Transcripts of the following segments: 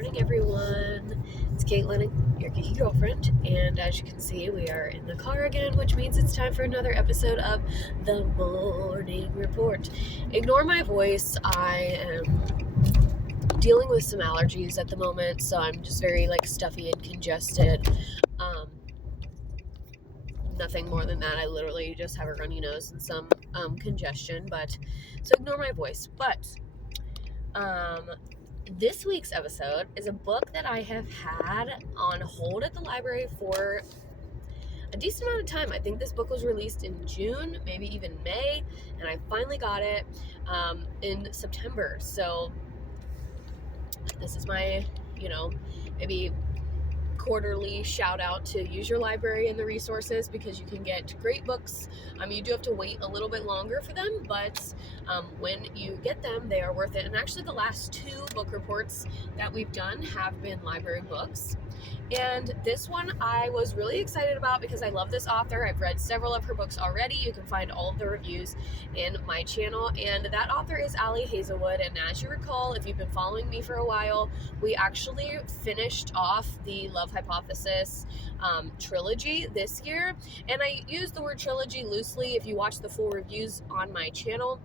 Morning, everyone. It's Caitlin, your geeky girlfriend, and as you can see, we are in the car again, which means it's time for another episode of the Morning Report. Ignore my voice. I am dealing with some allergies at the moment, so I'm just very stuffy and congested. Nothing more than that. I literally just have a runny nose and some congestion, so ignore my voice. But this week's episode is a book that I have had on hold at the library for a decent amount of time. I think this book was released in June, maybe even May, and I finally got it in September. So this is my, maybe quarterly shout out to use your library and the resources, because you can get great books. You do have to wait a little bit longer for them, but when you get them, they are worth it. And actually the last two book reports that we've done have been library books. And this one I was really excited about because I love this author. I've read several of her books already. You can find all of the reviews in my channel. And that author is Hazelwood. And as you recall, if you've been following me for a while, we actually finished off the Love Hypothesis trilogy this year. And I use the word trilogy loosely. If you watch the full reviews on my channel,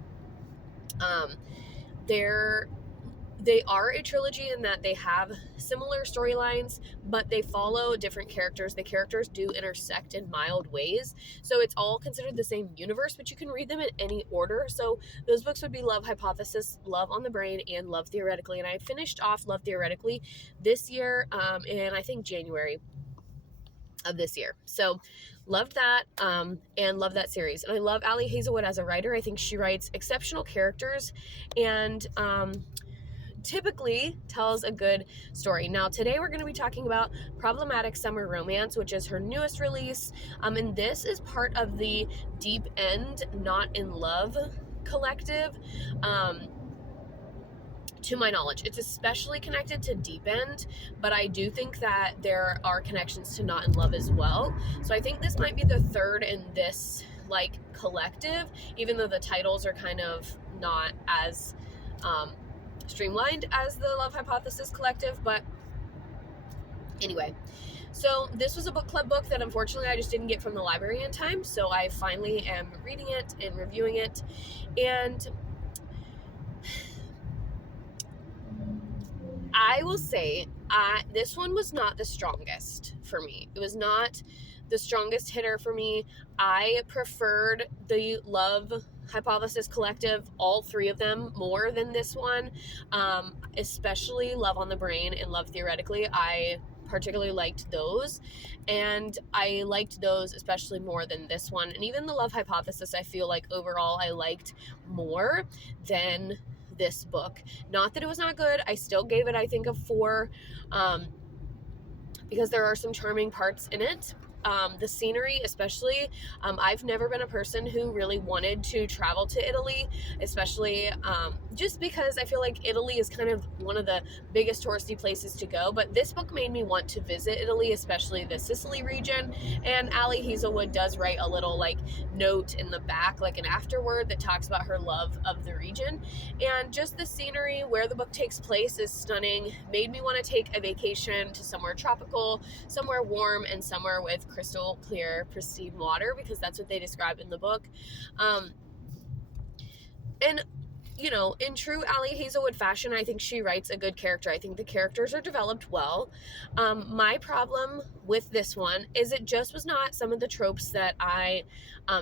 they are a trilogy in that they have similar storylines, but they follow different characters. The characters do intersect in mild ways. So it's all considered the same universe, but you can read them in any order. So those books would be Love Hypothesis, Love on the Brain, and Love Theoretically. And I finished off Love Theoretically this year, in I think January of this year. So loved that, and love that series. And I love Hazelwood as a writer. I think she writes exceptional characters and typically tells a good story. Now today we're going to be talking about Problematic Summer Romance, which is her newest release, and this is part of the Deep End Not in Love collective. To my knowledge, it's especially connected to Deep End, but I do think that there are connections to Not in Love as well. So I think this might be the third in this collective, even though the titles are kind of not as streamlined as the Love Hypothesis collective. But anyway, so this was a book club book that unfortunately I just didn't get from the library in time, so I finally am reading it and reviewing it. And I will say this one was not the strongest for me. It was not the strongest hitter for me. I preferred the Love Hypothesis collective, all three of them, more than this one, especially Love on the Brain and Love Theoretically. I particularly liked those, and I liked those especially more than this one. And even the Love Hypothesis, I feel like overall I liked more than this book. Not that it was not good. I still gave it, I think, a 4, because there are some charming parts in it. The scenery especially, I've never been a person who really wanted to travel to Italy, especially just because I feel like Italy is kind of one of the biggest touristy places to go, but this book made me want to visit Italy, especially the Sicily region. And Hazelwood does write a little note in the back, an afterword, that talks about her love of the region. And just the scenery where the book takes place is stunning. Made me want to take a vacation to somewhere tropical, somewhere warm, and somewhere with crystal clear, pristine water, because that's what they describe in the book. And in true Hazelwood fashion, I think she writes a good character. I think the characters are developed well. My problem with this one is it just was not some of the tropes that I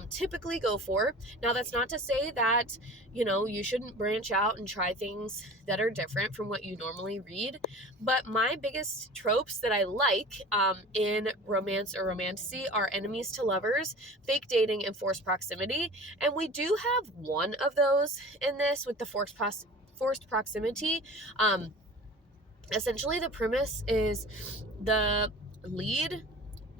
typically go for. Now, that's not to say that, you shouldn't branch out and try things that are different from what you normally read. But my biggest tropes that I like in romance or romantasy are enemies to lovers, fake dating, and forced proximity. And we do have one of those in this with the forced proximity. Essentially, the premise is the lead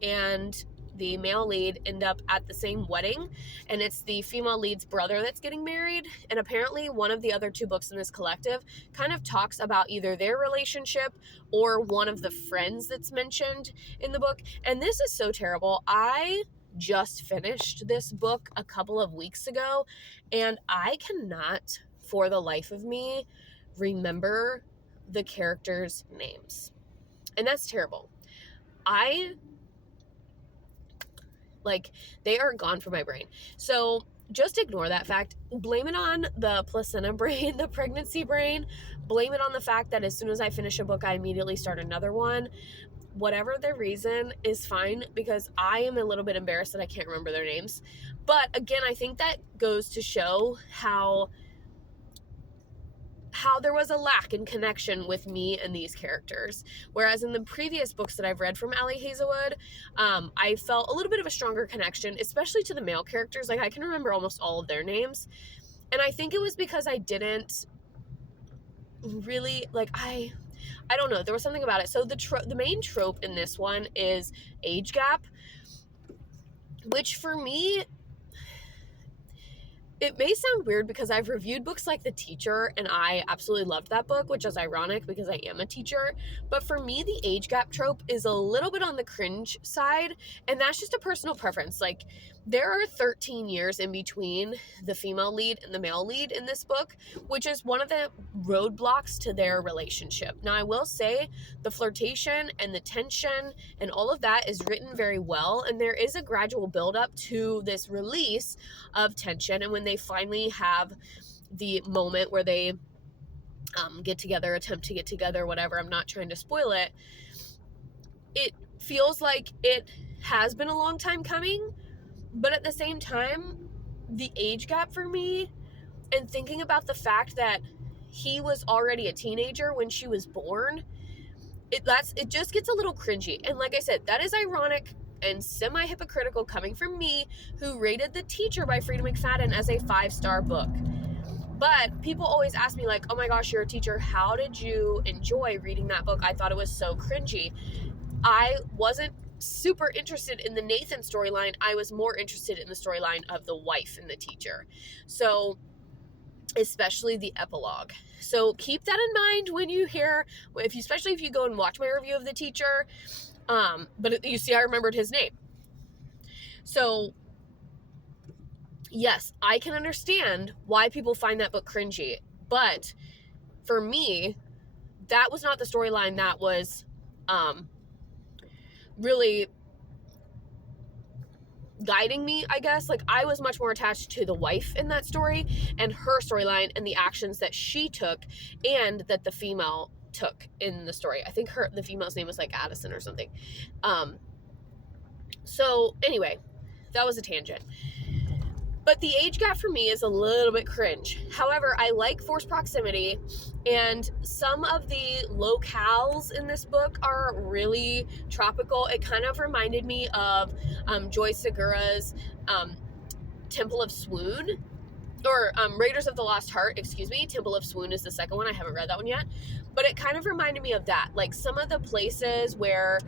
and the male lead end up at the same wedding, and it's the female lead's brother that's getting married. And apparently one of the other two books in this collective kind of talks about either their relationship or one of the friends that's mentioned in the book. And this is so terrible. I just finished this book a couple of weeks ago, and I cannot for the life of me remember the characters' names. And that's terrible. They are gone from my brain. So just ignore that fact. Blame it on the placenta brain, the pregnancy brain. Blame it on the fact that as soon as I finish a book, I immediately start another one. Whatever the reason is fine, because I am a little bit embarrassed that I can't remember their names. But again, I think that goes to show how there was a lack in connection with me and these characters. Whereas in the previous books that I've read from Ali Hazelwood, I felt a little bit of a stronger connection, especially to the male characters. Like, I can remember almost all of their names. And I think it was because I didn't really, like, I don't know, there was something about it. So the main trope in this one is age gap, which for me, it may sound weird because I've reviewed books like The Teacher and I absolutely loved that book, which is ironic because I am a teacher. But for me, the age gap trope is a little bit on the cringe side, and that's just a personal preference. Like, there are 13 years in between the female lead and the male lead in this book, which is one of the roadblocks to their relationship. Now, I will say the flirtation and the tension and all of that is written very well, and there is a gradual buildup to this release of tension. And when they finally have the moment where they get together, attempt to get together, whatever, I'm not trying to spoil it, it feels like it has been a long time coming. But at the same time, the age gap for me, and thinking about the fact that he was already a teenager when she was born, it just gets a little cringy. And like I said, that is ironic and semi-hypocritical coming from me, who rated The Teacher by Frida McFadden as a 5-star book. But people always ask me, like, oh my gosh, you're a teacher, how did you enjoy reading that book? I thought it was so cringy. I wasn't super interested in the Nathan storyline. I was more interested in the storyline of the wife and the teacher. So, especially the epilogue. So keep that in mind when you hear, especially if you go and watch my review of The Teacher. But you see, I remembered his name. So yes, I can understand why people find that book cringy, but for me, that was not the storyline that was really guiding me, I guess. Like, I was much more attached to the wife in that story and her storyline and the actions that she took and that the female took in the story. I think the female's name was like Addison or something. So anyway, that was a tangent. But the age gap for me is a little bit cringe. However, I like forced proximity, and some of the locales in this book are really tropical. It kind of reminded me of Joy Segura's Temple of Swoon, or Raiders of the Lost Heart, Temple of Swoon is the second one. I haven't read that one yet. But it kind of reminded me of that. Like, some of the places where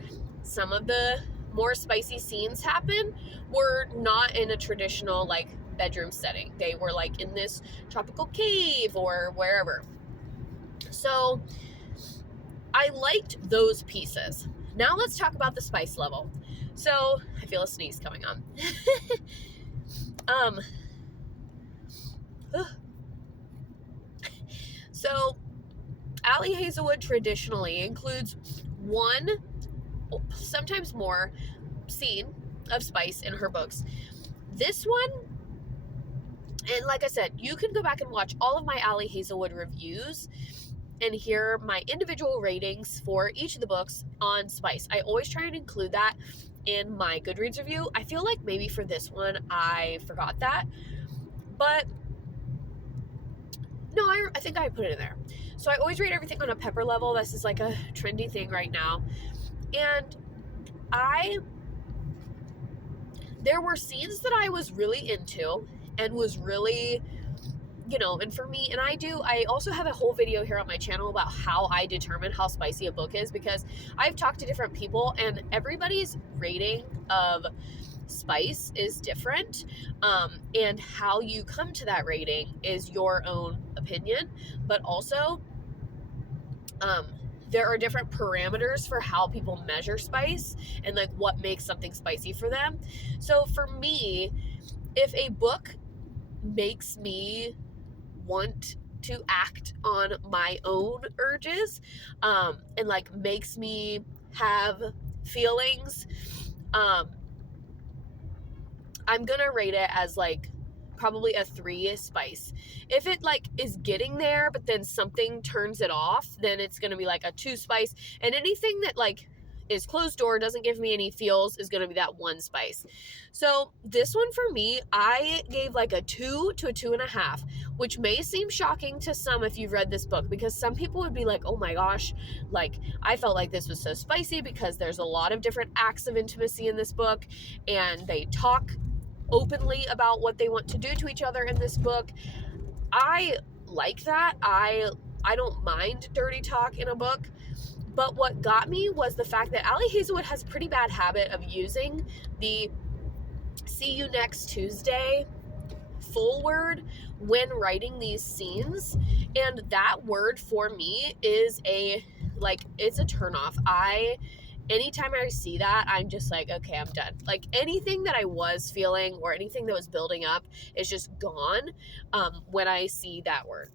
some of the more spicy scenes happen were not in a traditional, like, bedroom setting. They were like in this tropical cave or wherever. So I liked those pieces. Now let's talk about the spice level. So I feel a sneeze coming on. So Ali Hazelwood traditionally includes one, sometimes more, scene of spice in her books. This one, and like I said, you can go back and watch all of my Ali Hazelwood reviews and hear my individual ratings for each of the books on spice. I always try and include that in my Goodreads review. I feel like maybe for this one I forgot that, but no, I think I put it in there. So I always rate everything on a pepper level. This is like a trendy thing right now. And there were scenes that I was really into and was really, and for me, and I also have a whole video here on my channel about how I determine how spicy a book is, because I've talked to different people and everybody's rating of spice is different, and how you come to that rating is your own opinion, but also there are different parameters for how people measure spice and like what makes something spicy for them. So for me, if a book makes me want to act on my own urges, and like makes me have feelings, I'm gonna rate it as like probably a 3 spice. If it like is getting there but then something turns it off, then it's gonna be like a 2 spice. And anything that like is closed door, doesn't give me any feels, is gonna be that 1 spice. So this one for me, I gave like a 2 to a 2.5, which may seem shocking to some if you've read this book, because some people would be like, oh my gosh, like I felt like this was so spicy because there's a lot of different acts of intimacy in this book, and they talk openly about what they want to do to each other in this book. I like that. I don't mind dirty talk in a book. But what got me was the fact that Hazelwood has a pretty bad habit of using the "see you next Tuesday" full word when writing these scenes, and that word for me is it's a turnoff. Anytime I see that, I'm just like, okay, I'm done. Like anything that I was feeling or anything that was building up is just gone when I see that word.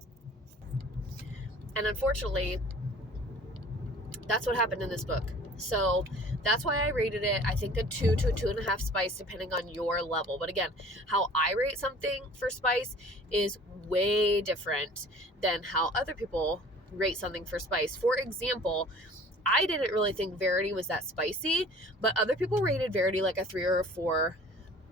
And unfortunately, that's what happened in this book. So that's why I rated it, I think, a 2 to a 2.5 spice, depending on your level. But again, how I rate something for spice is way different than how other people rate something for spice. For example, I didn't really think Verity was that spicy, but other people rated Verity like a 3 or a 4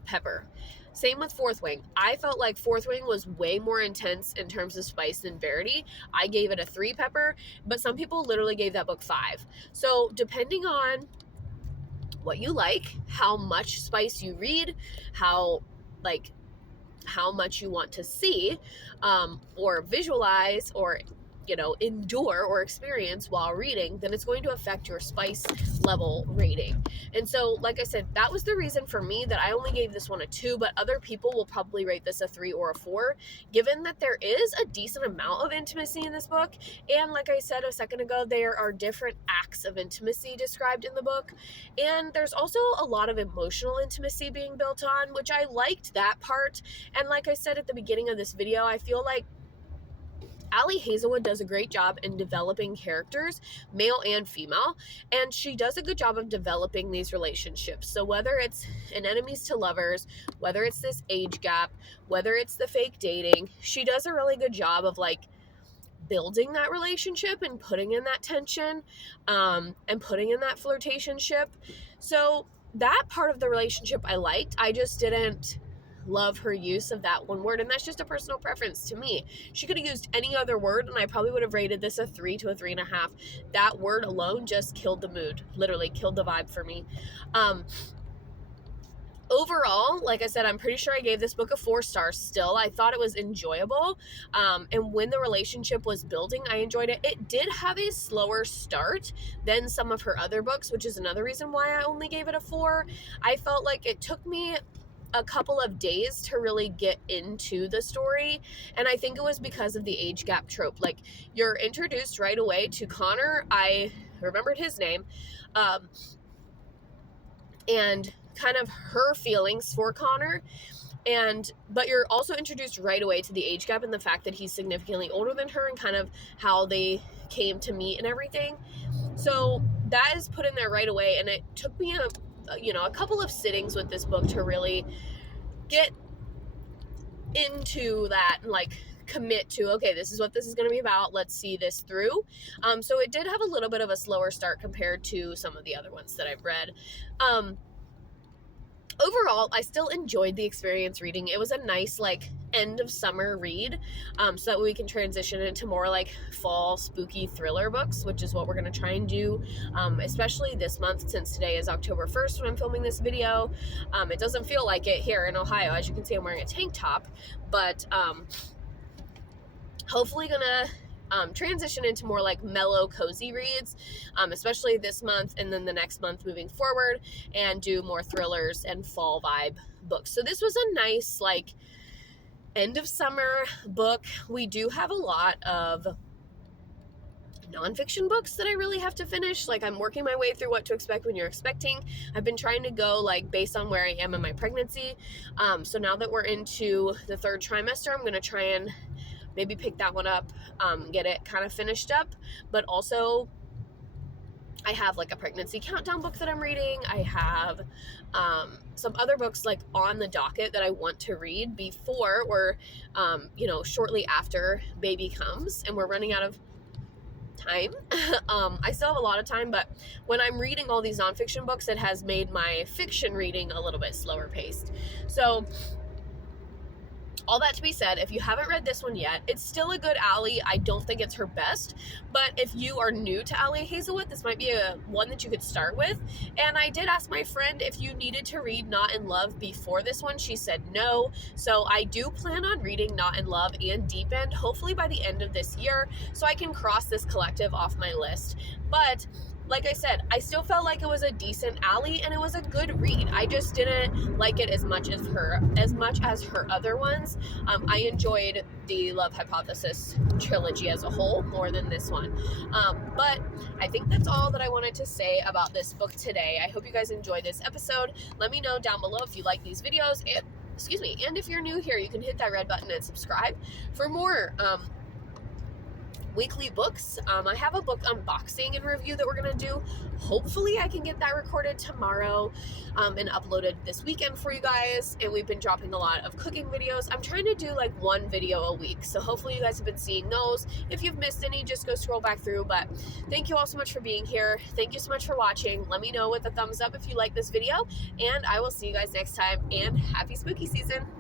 pepper. Same with Fourth Wing. I felt like Fourth Wing was way more intense in terms of spice than Verity. I gave it a 3 pepper, but some people literally gave that book 5. So depending on what you like, how much spice you read, how much you want to see, or visualize, or endure or experience while reading, then it's going to affect your spice level rating. And so, like I said, that was the reason for me that I only gave this one a 2, but other people will probably rate this a 3 or a 4, given that there is a decent amount of intimacy in this book. And like I said a second ago, there are different acts of intimacy described in the book. And there's also a lot of emotional intimacy being built on, which I liked that part. And like I said at the beginning of this video, I feel like Hazelwood does a great job in developing characters, male and female, and she does a good job of developing these relationships. So whether it's an enemies to lovers, whether it's this age gap, whether it's the fake dating, she does a really good job of like building that relationship and putting in that tension, and putting in that flirtationship. So that part of the relationship I liked. I just didn't love her use of that one word, and that's just a personal preference to me. She could have used any other word and I probably would have rated this a 3 to a 3.5. That word alone just killed the mood, literally killed the vibe for me. Overall, like I said, I'm pretty sure I gave this book a 4 stars still. I thought it was enjoyable. And when the relationship was building, I enjoyed it. It did have a slower start than some of her other books, which is another reason why I only gave it a 4. I felt like it took me a couple of days to really get into the story, and I think it was because of the age gap trope. Like, you're introduced right away to Connor. I remembered his name, and kind of her feelings for Connor, but you're also introduced right away to the age gap and the fact that he's significantly older than her, and kind of how they came to meet and everything. So that is put in there right away, and it took me a couple of sittings with this book to really get into that and like commit to, okay, this is what this is going to be about, let's see this through. So it did have a little bit of a slower start compared to some of the other ones that I've read. Overall, I still enjoyed the experience reading. It was a nice like end of summer read, so that we can transition into more like fall spooky thriller books, which is what we're going to try and do, especially this month, since today is October 1st when I'm filming this video. It doesn't feel like it here in Ohio. As you can see, I'm wearing a tank top, but hopefully gonna transition into more like mellow, cozy reads, especially this month and then the next month moving forward, and do more thrillers and fall vibe books. So this was a nice like end of summer book. We do have a lot of nonfiction books that I really have to finish. Like, I'm working my way through What to Expect When You're Expecting. I've been trying to go like based on where I am in my pregnancy. So now that we're into the 3rd trimester, I'm going to try and maybe pick that one up, get it kind of finished up. But also, I have like a pregnancy countdown book that I'm reading. I have some other books like on the docket that I want to read before or, shortly after baby comes, and we're running out of time. I still have a lot of time, but when I'm reading all these nonfiction books, it has made my fiction reading a little bit slower paced. So all that to be said, if you haven't read this one yet, it's still a good Allie. I don't think it's her best, but if you are new to Allie Hazelwood, this might be one that you could start with. And I did ask my friend if you needed to read Not in Love before this one. She said no. So I do plan on reading Not in Love and Deep End, hopefully by the end of this year, so I can cross this collective off my list. But like I said, I still felt like it was a decent Allie and it was a good read. I just didn't like it as much as her other ones. I enjoyed the Love Hypothesis trilogy as a whole more than this one. But I think that's all that I wanted to say about this book today. I hope you guys enjoyed this episode. Let me know down below if you like these videos. And if you're new here, you can hit that red button and subscribe for more weekly books. I have a book unboxing and review that we're gonna do. Hopefully I can get that recorded tomorrow and uploaded this weekend for you guys. And we've been dropping a lot of cooking videos. I'm trying to do like one video a week, so hopefully you guys have been seeing those. If you've missed any, just go scroll back through. But thank you all so much for being here. Thank you so much for watching. Let me know with a thumbs up if you like this video, and I will see you guys next time, and happy spooky season.